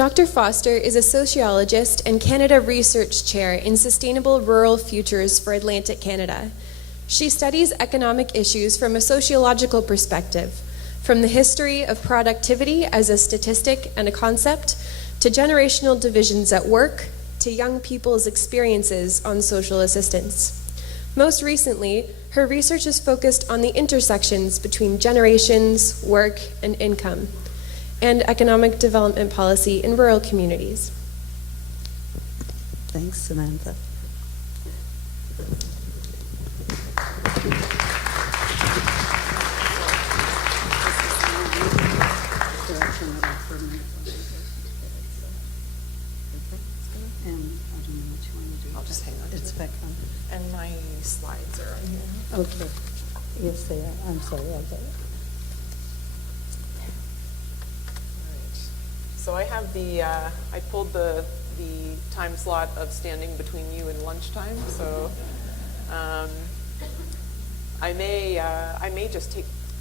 Dr. Foster is a sociologist and Canada Research Chair in Sustainable Rural Futures for Atlantic Canada. She studies economic issues from a sociological perspective, from the history of productivity as a statistic and a concept, to generational divisions at work, to young people's experiences on social assistance. Most recently, her research is focused on the intersections between generations, work, and income, and economic development policy in rural communities. Thanks, Samantha. I'll just hang on to It's it. back on. And my slides are on here. Okay. Yes, they are. I'm sorry, I got it. Right. So I have I pulled the time slot of standing between you and lunchtime. So I may just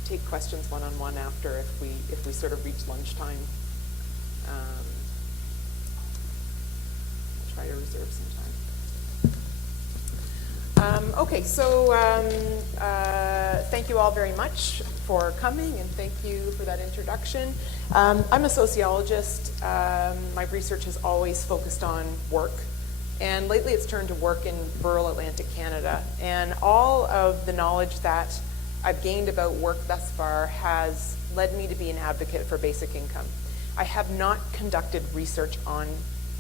take questions one-on-one after if we sort of reach lunchtime. I'll try to reserve some time. Okay, so thank you all very much for coming, and thank you for that introduction. I'm a sociologist. My research has always focused on work, and lately it's turned to work in rural Atlantic Canada. And all of the knowledge that I've gained about work thus far has led me to be an advocate for basic income. I have not conducted research on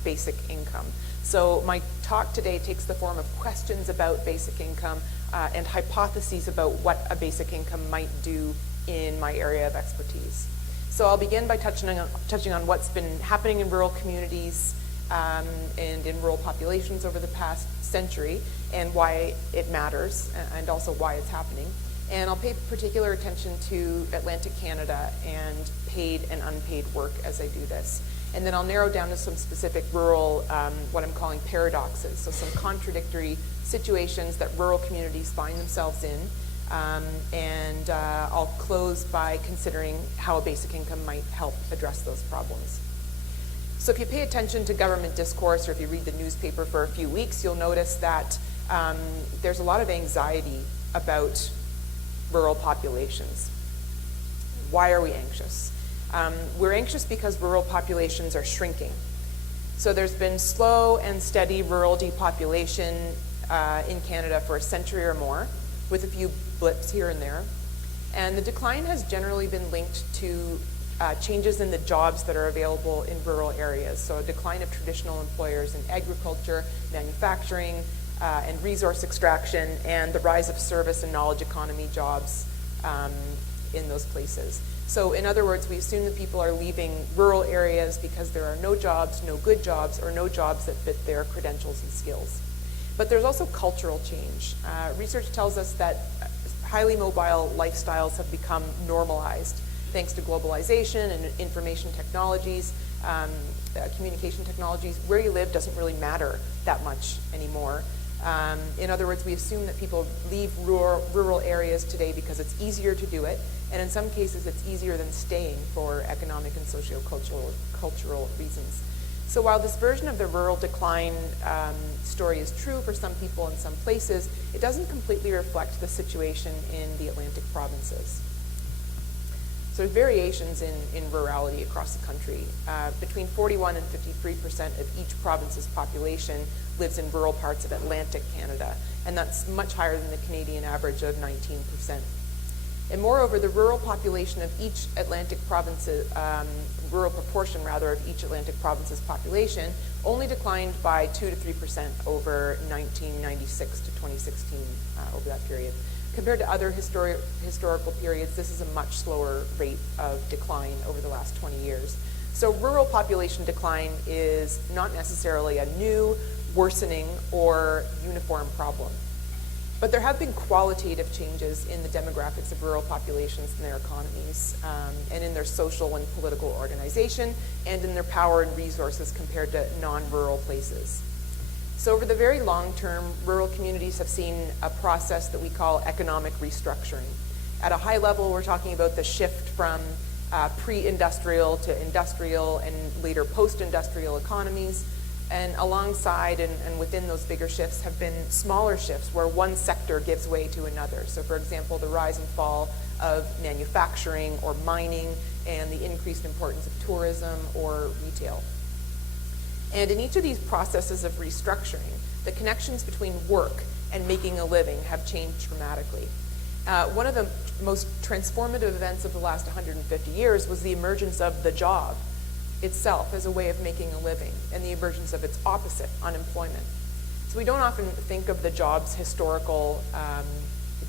basic income. So my talk today takes the form of questions about basic income and hypotheses about what a basic income might do in my area of expertise. So I'll begin by touching on what's been happening in rural communities and in rural populations over the past century and why it matters and also why it's happening. And I'll pay particular attention to Atlantic Canada and paid and unpaid work as I do this. And then I'll narrow down to some specific rural, what I'm calling paradoxes, so some contradictory situations that rural communities find themselves in. And I'll close by considering how a basic income might help address those problems. So if you pay attention to government discourse or if you read the newspaper for a few weeks, you'll notice that there's a lot of anxiety about rural populations. Why are we anxious? We're anxious because rural populations are shrinking. So there's been slow and steady rural depopulation in Canada for a century or more, with a few blips here and there. And the decline has generally been linked to changes in the jobs that are available in rural areas. So a decline of traditional employers in agriculture, manufacturing, and resource extraction, and the rise of service and knowledge economy jobs in those places. So in other words, we assume that people are leaving rural areas because there are no jobs, no good jobs, or no jobs that fit their credentials and skills. But there's also cultural change. Research tells us that highly mobile lifestyles have become normalized thanks to globalization and information technologies, communication technologies. Where you live doesn't really matter that much anymore. In other words, we assume that people leave rural areas today because it's easier to do it, and in some cases it's easier than staying for economic and socio-cultural reasons. So while this version of the rural decline story is true for some people in some places, it doesn't completely reflect the situation in the Atlantic provinces. So there's variations in rurality across the country. Between 41 and 53% of each province's population lives in rural parts of Atlantic Canada, and that's much higher than the Canadian average of 19%. And moreover, the rural population of each Atlantic province, rural proportion rather of each Atlantic province's population only declined by 2 to 3% over 1996 to 2016 over that period. Compared to other historical periods, this is a much slower rate of decline over the last 20 years. So rural population decline is not necessarily a new, worsening, or uniform problem. But there have been qualitative changes in the demographics of rural populations and their economies, and in their social and political organization, and in their power and resources compared to non-rural places. So over the very long term, rural communities have seen a process that we call economic restructuring. At a high level, we're talking about the shift from pre-industrial to industrial and later post-industrial economies. And alongside and within those bigger shifts have been smaller shifts where one sector gives way to another. So for example, the rise and fall of manufacturing or mining and the increased importance of tourism or retail. And in each of these processes of restructuring, the connections between work and making a living have changed dramatically. One of the most transformative events of the last 150 years was the emergence of the job itself as a way of making a living, and the emergence of its opposite, unemployment. So we don't often think of the job's historical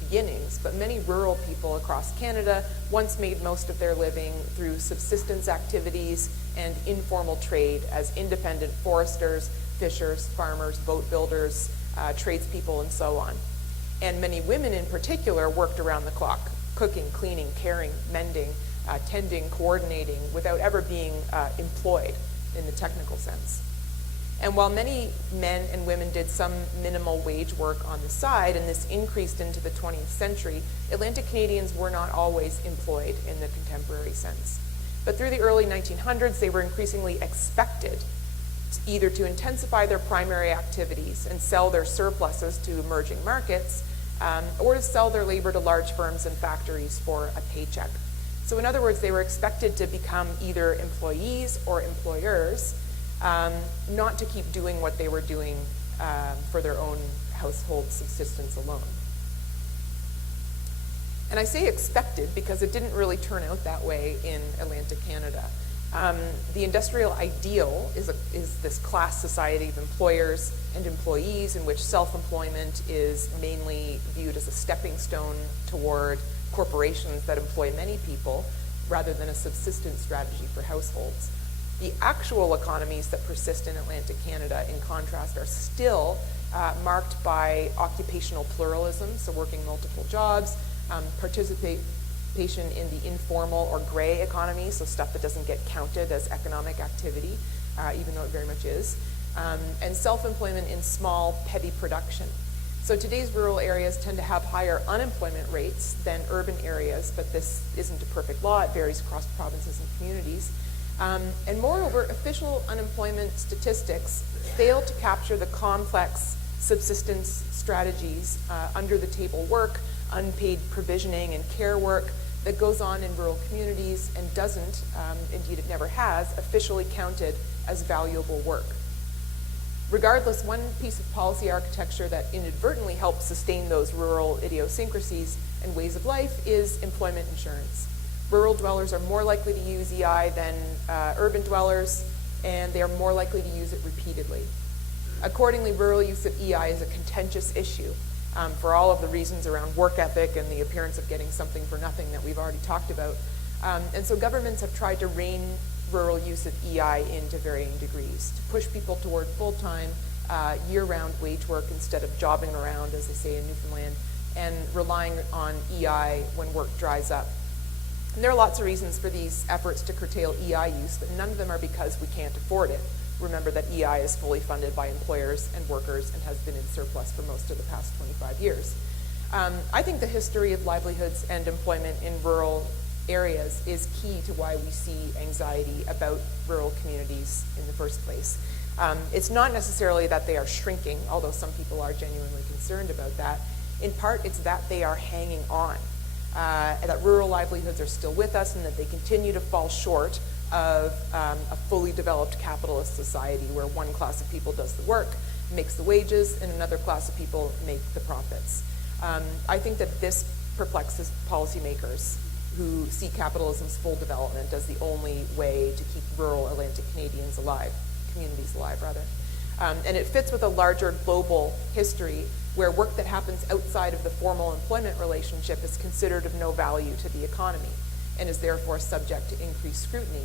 beginnings, but many rural people across Canada once made most of their living through subsistence activities and informal trade as independent foresters, fishers, farmers, boat builders, tradespeople, and so on. And many women in particular worked around the clock, cooking, cleaning, caring, mending, tending, coordinating, without ever being employed in the technical sense. And while many men and women did some minimal wage work on the side, and this increased into the 20th century, Atlantic Canadians were not always employed in the contemporary sense. But through the early 1900s, they were increasingly expected either to intensify their primary activities and sell their surpluses to emerging markets, or to sell their labor to large firms and factories for a paycheck. So in other words, they were expected to become either employees or employers, not to keep doing what they were doing for their own household subsistence alone. And I say expected because it didn't really turn out that way in Atlantic Canada. The industrial ideal is this class society of employers and employees in which self-employment is mainly viewed as a stepping stone toward corporations that employ many people rather than a subsistence strategy for households. The actual economies that persist in Atlantic Canada, in contrast, are still marked by occupational pluralism, so working multiple jobs, participation in the informal or gray economy, so stuff that doesn't get counted as economic activity, even though it very much is, and self-employment in small, petty production. So today's rural areas tend to have higher unemployment rates than urban areas, but this isn't a perfect law. It varies across provinces and communities. And moreover, official unemployment statistics fail to capture the complex subsistence strategies, under-the-table work, unpaid provisioning and care work that goes on in rural communities and doesn't, indeed it never has, officially counted as valuable work. Regardless, one piece of policy architecture that inadvertently helps sustain those rural idiosyncrasies and ways of life is employment insurance. Rural dwellers are more likely to use EI than urban dwellers, and they are more likely to use it repeatedly. Accordingly, rural use of EI is a contentious issue for all of the reasons around work ethic and the appearance of getting something for nothing that we've already talked about. And so governments have tried to rein rural use of EI in to varying degrees, to push people toward full-time, year-round wage work instead of jobbing around, as they say in Newfoundland, and relying on EI when work dries up. And there are lots of reasons for these efforts to curtail EI use, but none of them are because we can't afford it. Remember that EI is fully funded by employers and workers and has been in surplus for most of the past 25 years. I think the history of livelihoods and employment in rural areas is key to why we see anxiety about rural communities in the first place. It's not necessarily that they are shrinking, although some people are genuinely concerned about that. In part, it's that they are hanging on, that rural livelihoods are still with us and that they continue to fall short of a fully developed capitalist society where one class of people does the work, makes the wages, and another class of people make the profits. I think that this perplexes policymakers who see capitalism's full development as the only way to keep rural Atlantic Canadians alive, communities alive rather. And it fits with a larger global history where work that happens outside of the formal employment relationship is considered of no value to the economy and is therefore subject to increased scrutiny.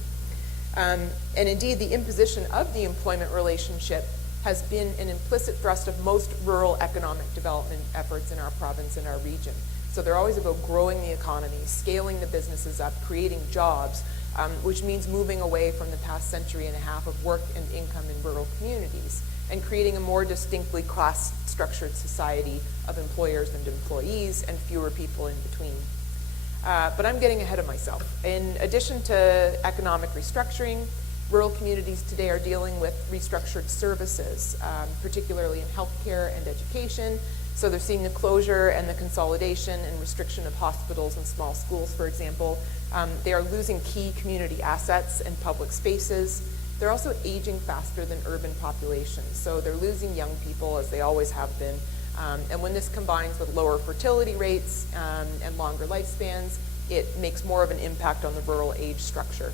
And indeed, the imposition of the employment relationship has been an implicit thrust of most rural economic development efforts in our province and our region. So they're always about growing the economy, scaling the businesses up, creating jobs, which means moving away from the past century and a half of work and income in rural communities and creating a more distinctly class-structured society of employers and employees and fewer people in between. But I'm getting ahead of myself. In addition to economic restructuring, rural communities today are dealing with restructured services, particularly in healthcare and education. So they're seeing the closure and the consolidation and restriction of hospitals and small schools, for example. They are losing key community assets and public spaces. They're also aging faster than urban populations. So they're losing young people, as they always have been. And when this combines with lower fertility rates and longer lifespans, it makes more of an impact on the rural age structure.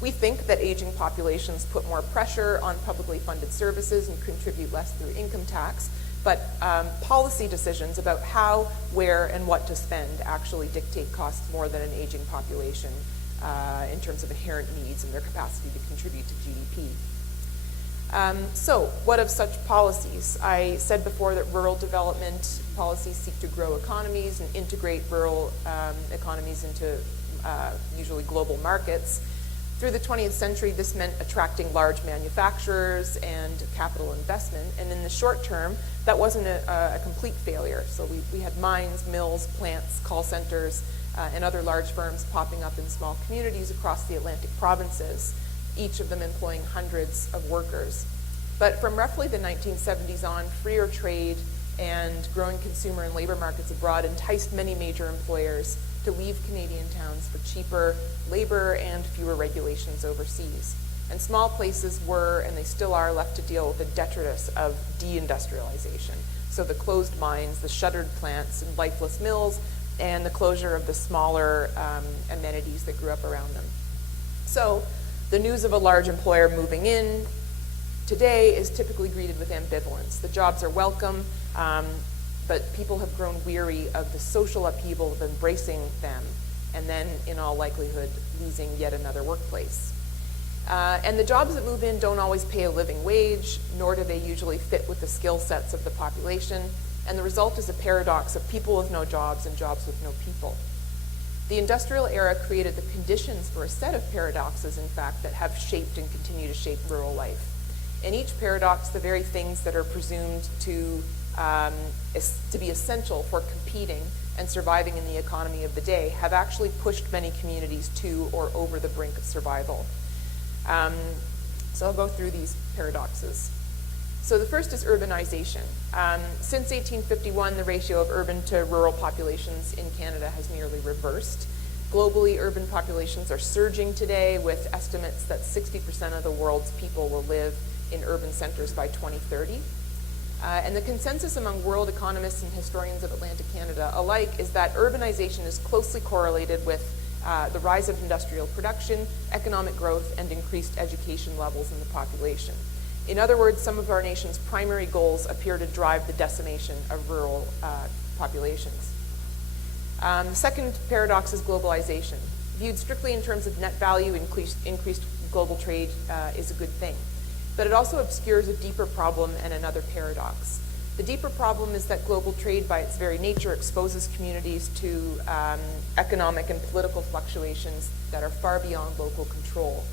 We think that aging populations put more pressure on publicly funded services and contribute less through income tax, but policy decisions about how, where, and what to spend actually dictate costs more than an aging population in terms of inherent needs and their capacity to contribute to GDP. So what of such policies? I said before that rural development policies seek to grow economies and integrate rural economies into usually global markets. Through the 20th century, this meant attracting large manufacturers and capital investment. And in the short term, that wasn't a complete failure. So we had mines, mills, plants, call centers, and other large firms popping up in small communities across the Atlantic provinces, each of them employing hundreds of workers. But from roughly the 1970s on, freer trade and growing consumer and labor markets abroad enticed many major employers to leave Canadian towns for cheaper labor and fewer regulations overseas. And small places were, and they still are, left to deal with the detritus of deindustrialization. So the closed mines, the shuttered plants and lifeless mills, and the closure of the smaller amenities that grew up around them. So the news of a large employer moving in today is typically greeted with ambivalence. The jobs are welcome, but people have grown weary of the social upheaval of embracing them and then, in all likelihood, losing yet another workplace. And the jobs that move in don't always pay a living wage, nor do they usually fit with the skill sets of the population. And the result is a paradox of people with no jobs and jobs with no people. The industrial era created the conditions for a set of paradoxes, in fact, that have shaped and continue to shape rural life. In each paradox, the very things that are presumed to be essential for competing and surviving in the economy of the day have actually pushed many communities to or over the brink of survival. So I'll go through these paradoxes. So the first is urbanization. Since 1851, the ratio of urban to rural populations in Canada has nearly reversed. Globally, urban populations are surging today, with estimates that 60% of the world's people will live in urban centers by 2030. And the consensus among world economists and historians of Atlantic Canada alike is that urbanization is closely correlated with the rise of industrial production, economic growth, and increased education levels in the population. In other words, some of our nation's primary goals appear to drive the decimation of rural populations. The second paradox is globalization. Viewed strictly in terms of net value, increased global trade is a good thing. But it also obscures a deeper problem and another paradox. The deeper problem is that global trade, by its very nature, exposes communities to economic and political fluctuations that are far beyond local control.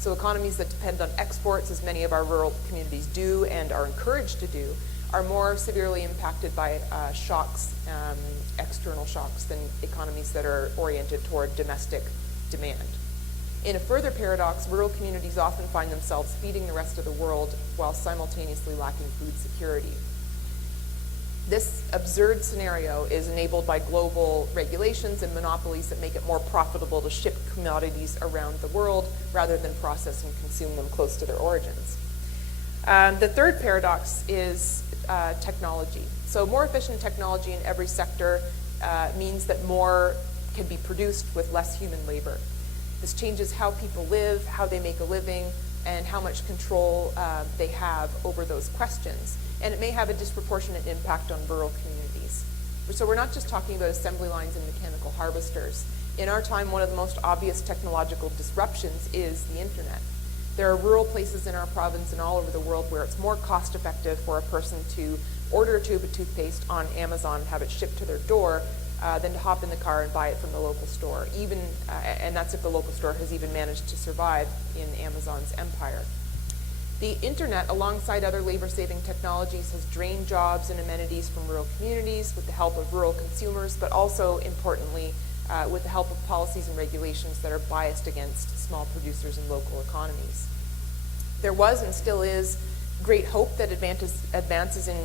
So economies that depend on exports, as many of our rural communities do and are encouraged to do, are more severely impacted by shocks, external shocks, than economies that are oriented toward domestic demand. In a further paradox, rural communities often find themselves feeding the rest of the world while simultaneously lacking food security. This absurd scenario is enabled by global regulations and monopolies that make it more profitable to ship commodities around the world rather than process and consume them close to their origins. The third paradox is technology. So more efficient technology in every sector means that more can be produced with less human labor. This changes how people live, how they make a living, and how much control they have over those questions. And it may have a disproportionate impact on rural communities. So we're not just talking about assembly lines and mechanical harvesters. In our time, one of the most obvious technological disruptions is the internet. There are rural places in our province and all over the world where it's more cost effective for a person to order a tube of toothpaste on Amazon and have it shipped to their door than to hop in the car and buy it from the local store, and that's if the local store has even managed to survive in Amazon's empire. The internet, alongside other labor-saving technologies, has drained jobs and amenities from rural communities with the help of rural consumers, but also, importantly, with the help of policies and regulations that are biased against small producers and local economies. There was and still is great hope that advances in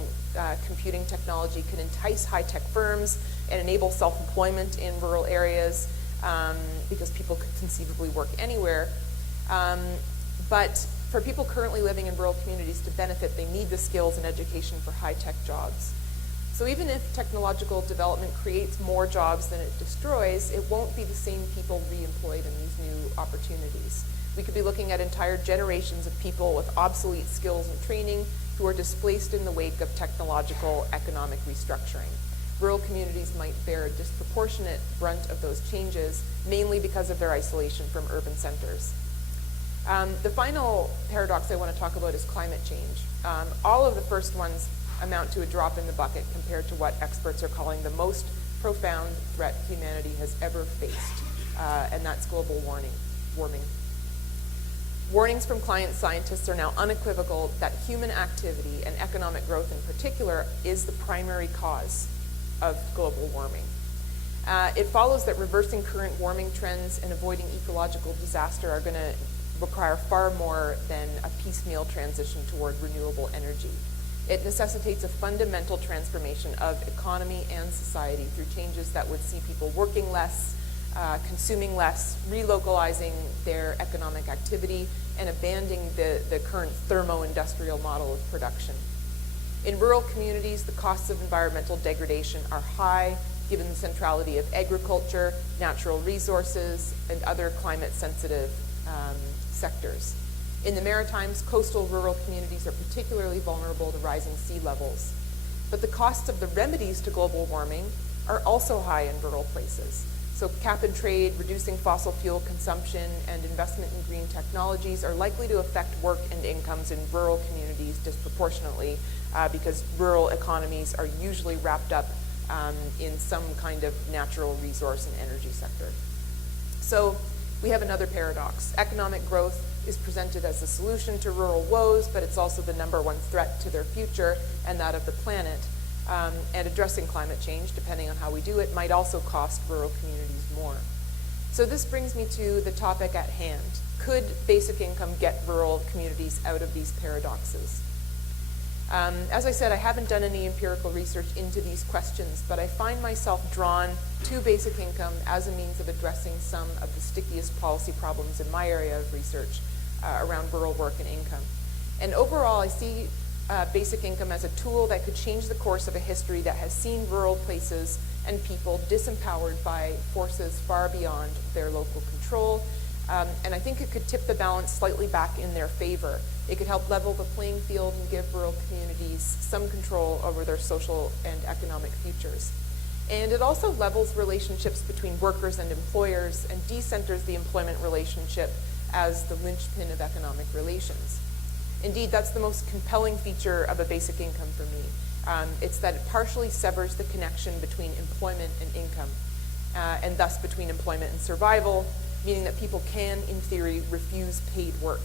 computing technology could entice high-tech firms and enable self-employment in rural areas because people could conceivably work anywhere. But for people currently living in rural communities to benefit, they need the skills and education for high-tech jobs. So even if technological development creates more jobs than it destroys, it won't be the same people re-employed in these new opportunities. We could be looking at entire generations of people with obsolete skills and training who are displaced in the wake of technological economic restructuring. Rural communities might bear a disproportionate brunt of those changes, mainly because of their isolation from urban centers. The final paradox I want to talk about is climate change. All of the first ones amount to a drop in the bucket compared to what experts are calling the most profound threat humanity has ever faced, and that's global warming. Warnings from climate scientists are now unequivocal that human activity and economic growth in particular is the primary cause of global warming. It follows that reversing current warming trends and avoiding ecological disaster are going to require far more than a piecemeal transition toward renewable energy. It necessitates a fundamental transformation of economy and society through changes that would see people working less, consuming less, relocalizing their economic activity, and abandoning the current thermo-industrial model of production. In rural communities, the costs of environmental degradation are high, given the centrality of agriculture, natural resources, and other climate-sensitive sectors. In the Maritimes, coastal rural communities are particularly vulnerable to rising sea levels. But the costs of the remedies to global warming are also high in rural places. So cap and trade, reducing fossil fuel consumption, and investment in green technologies are likely to affect work and incomes in rural communities disproportionately because rural economies are usually wrapped up in some kind of natural resource and energy sector. So we have another paradox. Economic growth is presented as a solution to rural woes, but it's also the #1 threat to their future and that of the planet. And addressing climate change, depending on how we do it, might also cost rural communities more. So this brings me to the topic at hand. Could basic income get rural communities out of these paradoxes? As I said, I haven't done any empirical research into these questions, but I find myself drawn to basic income as a means of addressing some of the stickiest policy problems in my area of research around rural work and income. And overall, I see basic income as a tool that could change the course of a history that has seen rural places and people disempowered by forces far beyond their local control. And I think it could tip the balance slightly back in their favor. It could help level the playing field and give rural communities some control over their social and economic futures. And it also levels relationships between workers and employers and decenters the employment relationship as the linchpin of economic relations. Indeed, that's the most compelling feature of a basic income for me. It's that it partially severs the connection between employment and income, and thus between employment and survival, meaning that people can, in theory, refuse paid work.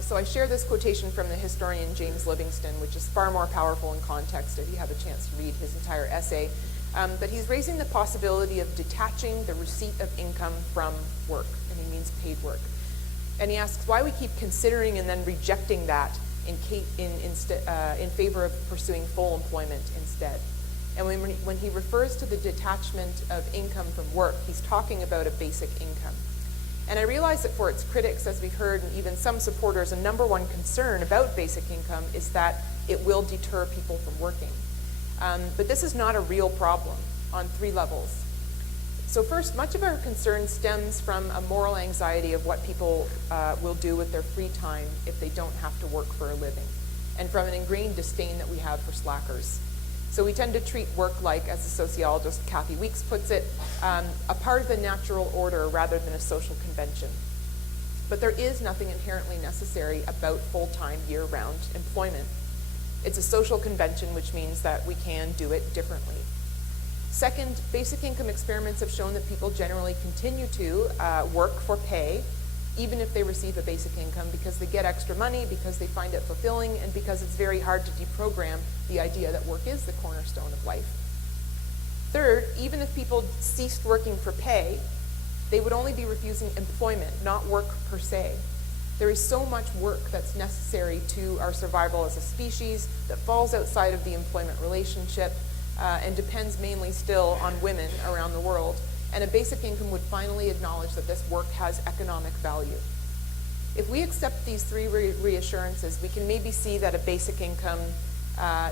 So I share this quotation from the historian James Livingston, which is far more powerful in context if you have a chance to read his entire essay. But he's raising the possibility of detaching the receipt of income from work, and he means paid work. And he asks why we keep considering and then rejecting that in favor of pursuing full employment instead. And when he refers to the detachment of income from work, he's talking about a basic income. And I realize that for its critics, as we've heard, and even some supporters, a #1 concern about basic income is that it will deter people from working. But this is not a real problem on 3 levels. So first, much of our concern stems from a moral anxiety of what people will do with their free time if they don't have to work for a living, and from an ingrained disdain that we have for slackers. So we tend to treat work like, as the sociologist Kathy Weeks puts it, a part of the natural order rather than a social convention. But there is nothing inherently necessary about full-time, year-round employment. It's a social convention, which means that we can do it differently. Second, basic income experiments have shown that people generally continue to work for pay even if they receive a basic income, because they get extra money, because they find it fulfilling, and because it's very hard to deprogram the idea that work is the cornerstone of life. Third, even if people ceased working for pay, they would only be refusing employment, not work per se. There is so much work that's necessary to our survival as a species that falls outside of the employment relationship and depends mainly still on women around the world. And a basic income would finally acknowledge that this work has economic value. If we accept these three reassurances, we can maybe see that a basic income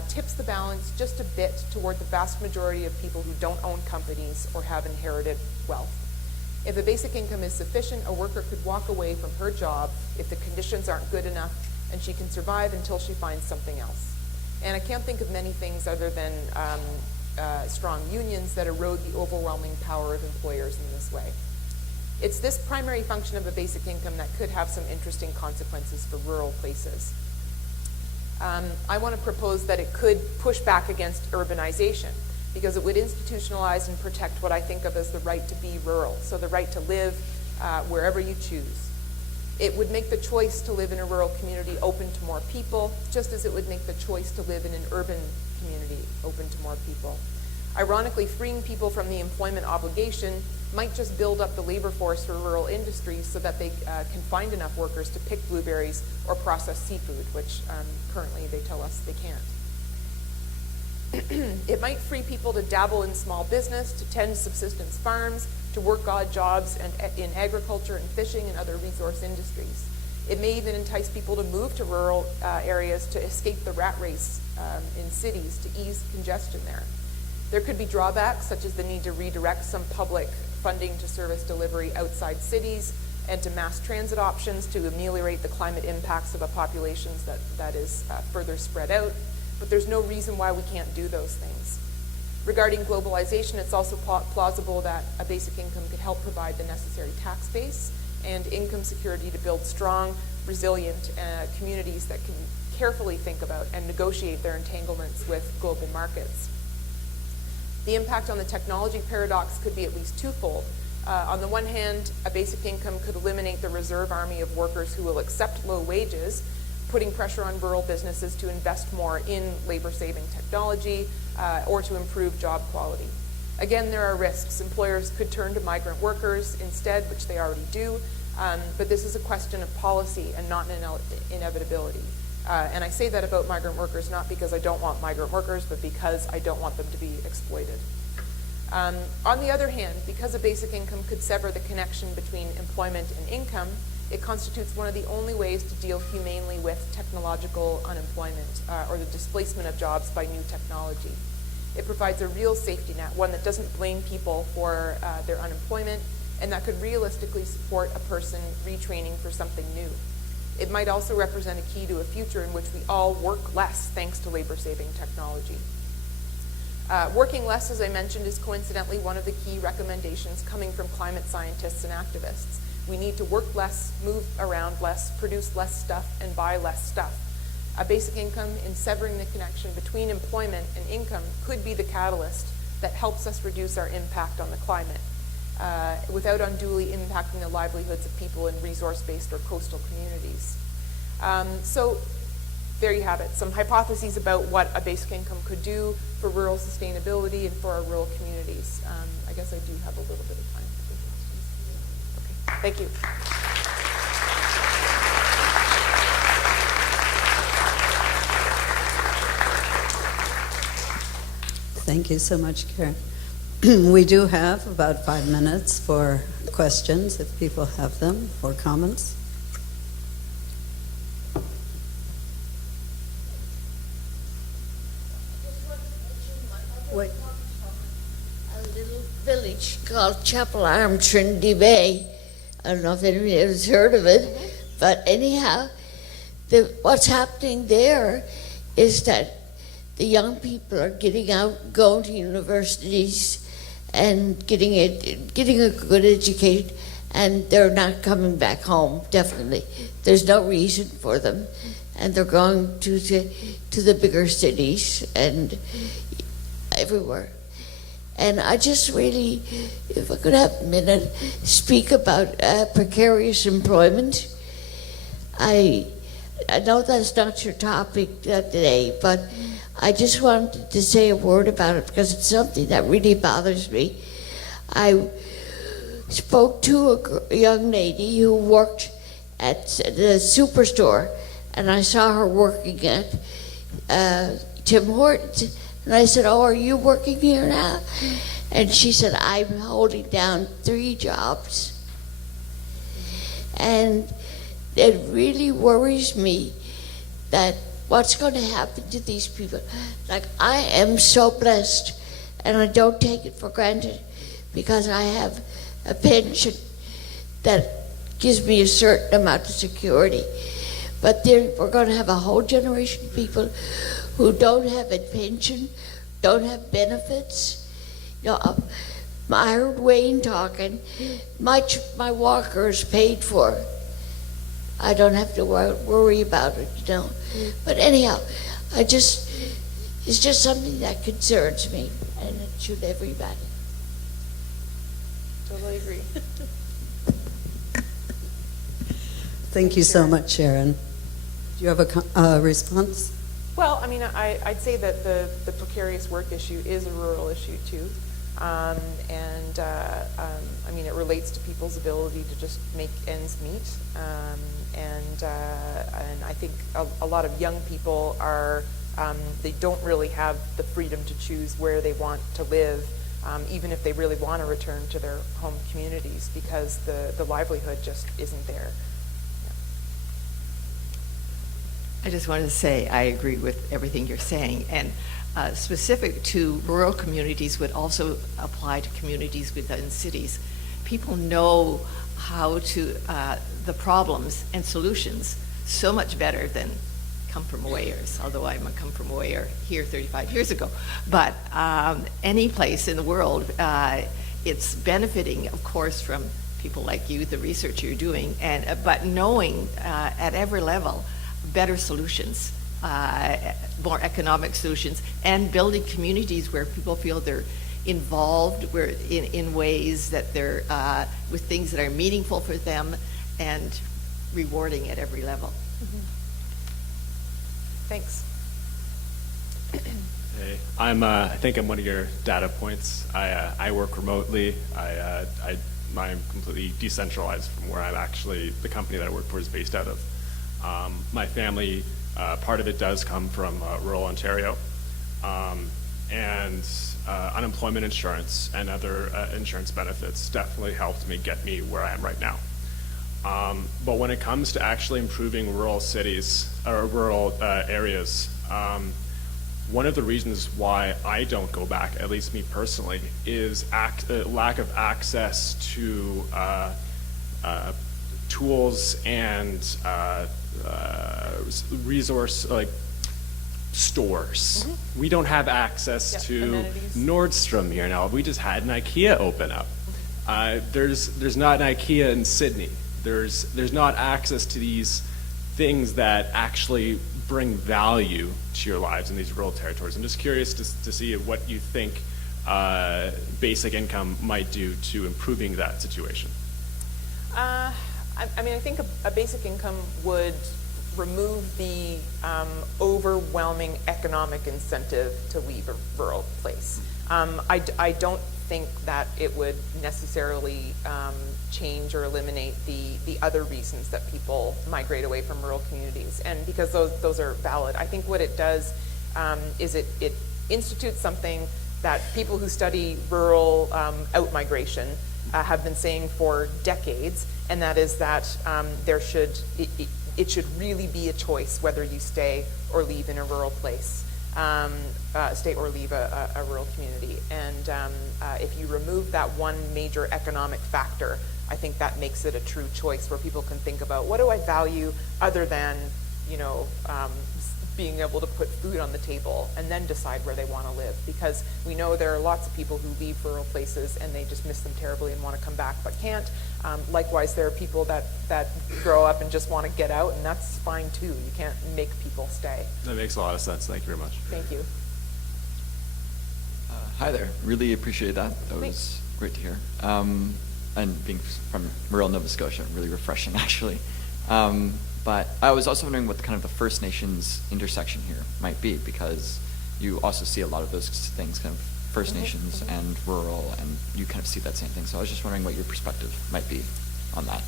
tips the balance just a bit toward the vast majority of people who don't own companies or have inherited wealth. If a basic income is sufficient, a worker could walk away from her job if the conditions aren't good enough, and she can survive until she finds something else. And I can't think of many things other than strong unions that erode the overwhelming power of employers in this way. It's this primary function of a basic income that could have some interesting consequences for rural places. I want to propose that it could push back against urbanization, because it would institutionalize and protect what I think of as the right to be rural, so the right to live wherever you choose. It would make the choice to live in a rural community open to more people, just as it would make the choice to live in an urban community open to more people. Ironically, freeing people from the employment obligation might just build up the labor force for rural industries so that they can find enough workers to pick blueberries or process seafood, which currently they tell us they can't. It might free people to dabble in small business, to tend subsistence farms, to work odd jobs in agriculture and fishing and other resource industries. It may even entice people to move to rural areas to escape the rat race in cities, to ease congestion there. There could be drawbacks, such as the need to redirect some public funding to service delivery outside cities and to mass transit options to ameliorate the climate impacts of a population that is further spread out. But there's no reason why we can't do those things. Regarding globalization, it's also plausible that a basic income could help provide the necessary tax base and income security to build strong, resilient communities that can carefully think about and negotiate their entanglements with global markets. The impact on the technology paradox could be at least twofold. On the one hand, a basic income could eliminate the reserve army of workers who will accept low wages, putting pressure on rural businesses to invest more in labor-saving technology or to improve job quality. Again, there are risks. Employers could turn to migrant workers instead, which they already do, but this is a question of policy and not an inevitability. And I say that about migrant workers not because I don't want migrant workers, but because I don't want them to be exploited. On the other hand, because a basic income could sever the connection between employment and income, it constitutes one of the only ways to deal humanely with technological unemployment or the displacement of jobs by new technology. It provides a real safety net, one that doesn't blame people for their unemployment and that could realistically support a person retraining for something new. It might also represent a key to a future in which we all work less thanks to labor-saving technology. Working less, as I mentioned, is coincidentally one of the key recommendations coming from climate scientists and activists. We need to work less, move around less, produce less stuff, and buy less stuff. A basic income in severing the connection between employment and income could be the catalyst that helps us reduce our impact on the climate without unduly impacting the livelihoods of people in resource-based or coastal communities. So there you have it, some hypotheses about what a basic income could do for rural sustainability and for our rural communities. I guess I do have a little bit of time for questions. Okay, thank you. Thank you so much, Karen. We do have about 5 minutes for questions, if people have them, or comments. Wait. A little village called Chapel Arm, Trinity Bay. I don't know if anyone has heard of it, but anyhow, what's happening there is that the young people are getting out, going to universities, and getting a good education, and they're not coming back home. Definitely, there's no reason for them, and they're going to the bigger cities and everywhere. And I just really, if I could have a minute, speak about precarious employment. I know that's not your topic today, but I just wanted to say a word about it because it's something that really bothers me. I spoke to a young lady who worked at the superstore, and I saw her working at Tim Hortons. And I said, "Oh, are you working here now?" And she said, "I'm holding down 3 jobs." And it really worries me that what's going to happen to these people. Like, I am so blessed, and I don't take it for granted because I have a pension that gives me a certain amount of security. But we're going to have a whole generation of people who don't have a pension, don't have benefits. You know, I heard Wayne talking. My walker is paid for. I don't have to worry about it, you know. But anyhow, it's just something that concerns me, and it should everybody. Totally agree. Thank you so much, Sharon. Do you have a response? Well, I mean, I'd say that the precarious work issue is a rural issue too. I mean, it relates to people's ability to just make ends meet. And I think a lot of young people they don't really have the freedom to choose where they want to live, even if they really want to return to their home communities, because the livelihood just isn't there. I just wanted to say I agree with everything you're saying, and specific to rural communities would also apply to communities within cities. People know how to, the problems and solutions so much better than come-from-awayers, although I'm a come-from-awayer here 35 years ago. But any place in the world, it's benefiting, of course, from people like you, the research you're doing, but knowing at every level better solutions, more economic solutions, and building communities where people feel they're involved, where in ways that they're with things that are meaningful for them and rewarding at every level. Mm-hmm. Thanks. Hey, I think I'm one of your data points. I work remotely. I'm completely decentralized from where I'm actually, the company that I work for is based out of. My family, part of it does come from rural Ontario, and unemployment insurance and other insurance benefits definitely helped get me where I am right now. But when it comes to actually improving rural cities or rural areas, one of the reasons why I don't go back, at least me personally, is lack of access to tools and resource like stores. Mm-hmm. We don't have access to amenities. Nordstrom here now. We just had an IKEA open up. There's not an IKEA in Sydney. There's not access to these things that actually bring value to your lives in these rural territories. I'm just curious to see what you think basic income might do to improving that situation. I mean, I think a basic income would remove the overwhelming economic incentive to leave a rural place. I don't think that it would necessarily change or eliminate the other reasons that people migrate away from rural communities, and because those are valid. I think what it does is it institutes something that people who study rural out-migration have been saying for decades, and that is that it should really be a choice whether you stay or leave in a rural place, stay or leave a rural community. And if you remove that one major economic factor, I think that makes it a true choice where people can think about, what do I value other than, being able to put food on the table, and then decide where they want to live. Because we know there are lots of people who leave rural places and they just miss them terribly and want to come back but can't. Likewise, there are people that grow up and just want to get out, and that's fine too. You can't make people stay. That makes a lot of sense. Thank you very much. Thank you. Hi there. Really appreciate that. That was great to hear. And being from rural Nova Scotia, really refreshing, actually. But I was also wondering what kind of the First Nations intersection here might be, because you also see a lot of those things, kind of First Nations and rural, and you kind of see that same thing. So I was just wondering what your perspective might be on that.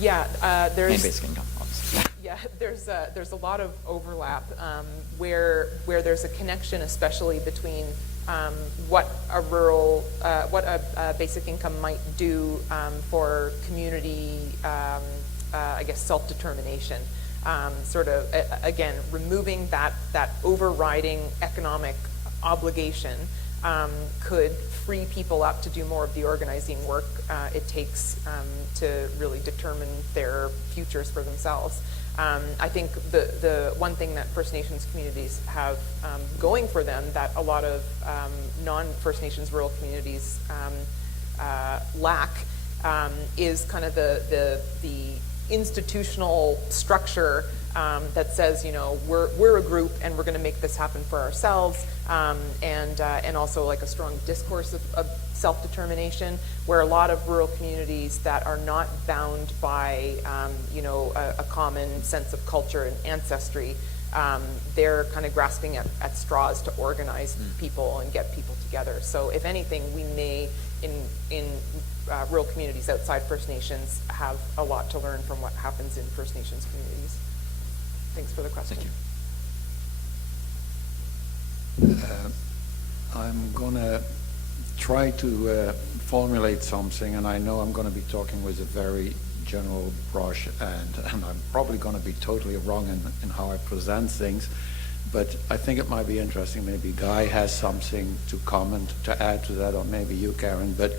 Yeah, there's... And basic income, obviously. Yeah, there's a lot of overlap where there's a connection, especially between what a basic income might do for community, I guess, self-determination. Sort of, again, removing that overriding economic obligation could free people up to do more of the organizing work it takes to really determine their futures for themselves. I think the one thing that First Nations communities have going for them that a lot of non-First Nations rural communities lack is kind of the institutional structure that says, you know, we're a group and we're going to make this happen for ourselves, and also like a strong discourse of self-determination, where a lot of rural communities that are not bound by, you know, a common sense of culture and ancestry, they're kind of grasping at straws to organize people and get people together. So if anything, we may, in rural communities outside First Nations, have a lot to learn from what happens in First Nations communities. Thanks for the question. Thank you. I'm going to try to formulate something, and I know I'm going to be talking with a very general brush, and I'm probably going to be totally wrong in how I present things, but I think it might be interesting. Maybe Guy has something to comment, to add to that, or maybe you, Karen. But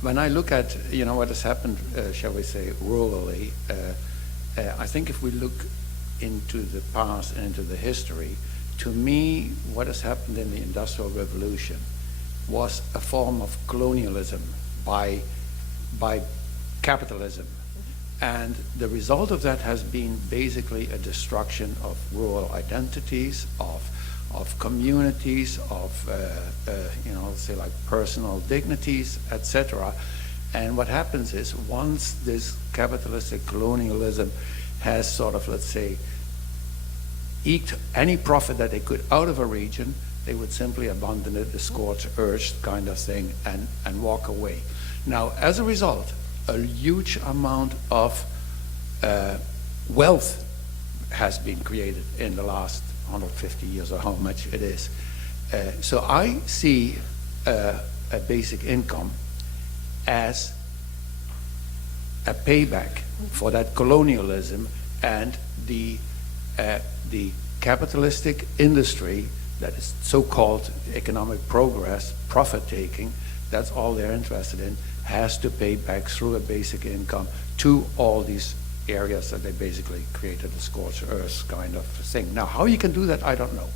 when I look at, you know, what has happened, shall we say, rurally, I think if we look into the past and into the history, to me, what has happened in the Industrial Revolution was a form of colonialism by capitalism. And the result of that has been basically a destruction of rural identities, of communities, of, you know, say like personal dignities, etc. And what happens is, once this capitalistic colonialism has sort of, let's say, eked any profit that they could out of a region, they would simply abandon it, the scorched earth kind of thing, and walk away. Now, as a result, a huge amount of wealth has been created in the last 150 years, or how much it is. So I see a basic income as a payback for that colonialism and the capitalistic industry that is so-called economic progress, profit-taking, that's all they're interested in, has to pay back through a basic income to all these areas that they basically created a scorched earth kind of thing. Now, how you can do that, I don't know.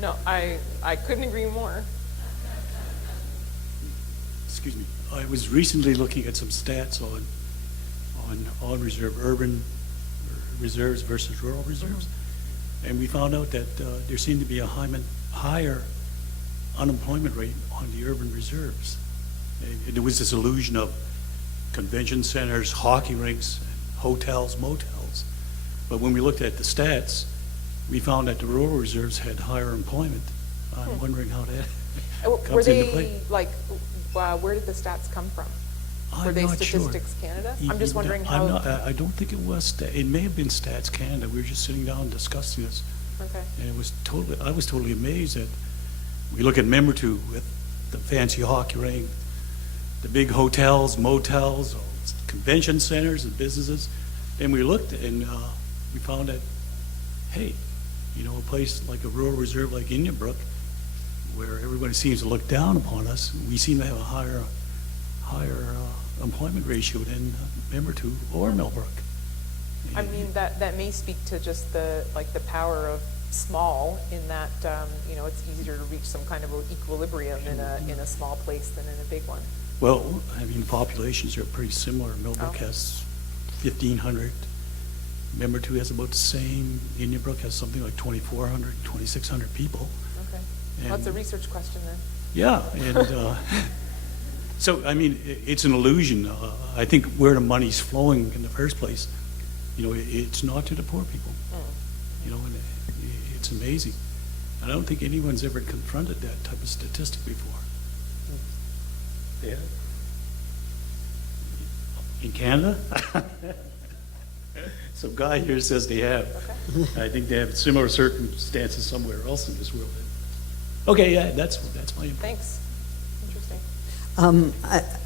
No, I couldn't agree more. Excuse me. I was recently looking at some stats on reserve urban reserves versus rural reserves, and we found out that there seemed to be a higher unemployment rate on the urban reserves. And there was this illusion of convention centers, hockey rinks, hotels, motels. But when we looked at the stats, we found that the rural reserves had higher employment. I'm wondering how that Were comes into play. they, like, where did the stats come from? Were I'm they not Statistics sure. Canada? I'm just wondering how. I don't think it was. It may have been Stats Canada. We were just sitting down discussing this, Okay. and I was totally amazed that we look at Membertou with the fancy hockey rink, the big hotels, motels, convention centers, and businesses, and we looked and we found that, hey, you know, a place like a rural reserve like Indian Brook, where everybody seems to look down upon us, we seem to have a higher employment ratio than Membertou or Millbrook. I mean, that may speak to just the power of small, in that you know, it's easier to reach some kind of equilibrium in a small place than in a big one. Well, I mean, populations are pretty similar. Millbrook has 1,500. Membertou has about the same. Indian Brook has something like 2,400, 2,600 people. Okay. And- That's a research question then. Yeah, and so, I mean, it's an illusion. I think where the money's flowing in the first place, it's not to the poor people. And it's amazing. I don't think anyone's ever confronted that type of statistic before. Yeah. In Canada? So Guy here says they have. Okay. I think they have similar circumstances somewhere else in this world. Okay, yeah, that's my input. Thanks. Interesting.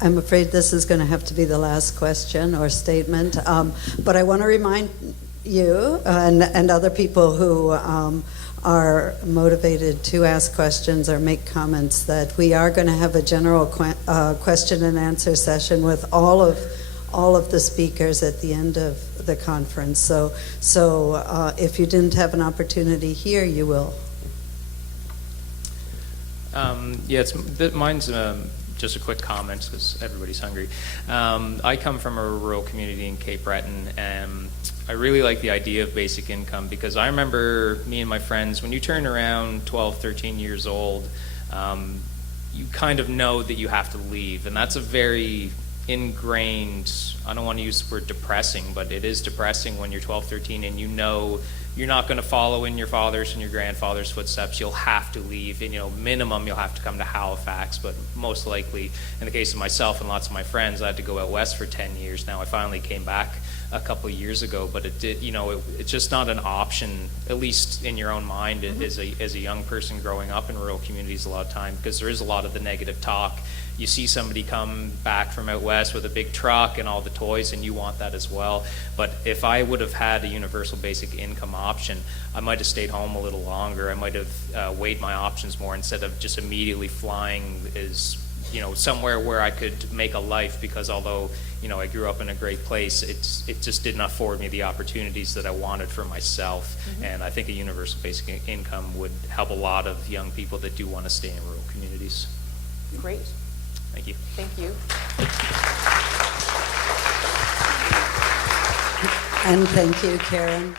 I'm afraid this is going to have to be the last question or statement, but I want to remind you and other people who are motivated to ask questions or make comments that we are going to have a general question and answer session with all of the speakers at the end of the conference. So if you didn't have an opportunity here, you will. Mine's just a quick comment because everybody's hungry. I come from a rural community in Cape Breton, and I really like the idea of basic income because I remember me and my friends, when you turn around 12, 13 years old, you kind of know that you have to leave, and that's a very ingrained, I don't want to use the word depressing, but it is depressing when you're 12, 13 and you know you're not going to follow in your father's and your grandfather's footsteps. You'll have to leave, and minimum you'll have to come to Halifax, but most likely, in the case of myself and lots of my friends, I had to go out west for 10 years. Now I finally came back a couple of years ago, but it did, it's just not an option, at least in your own mind, as a young person growing up in rural communities a lot of time, because there is a lot of the negative talk. You see somebody come back from out west with a big truck and all the toys, and you want that as well. But if I would have had a universal basic income option, I might have stayed home a little longer. I might have weighed my options more instead of just immediately flying somewhere where I could make a life, because although I grew up in a great place, it just didn't afford me the opportunities that I wanted for myself. And I think a universal basic income would help a lot of young people that do want to stay in rural communities. Great. Thank you. Thank you. And thank you, Karen.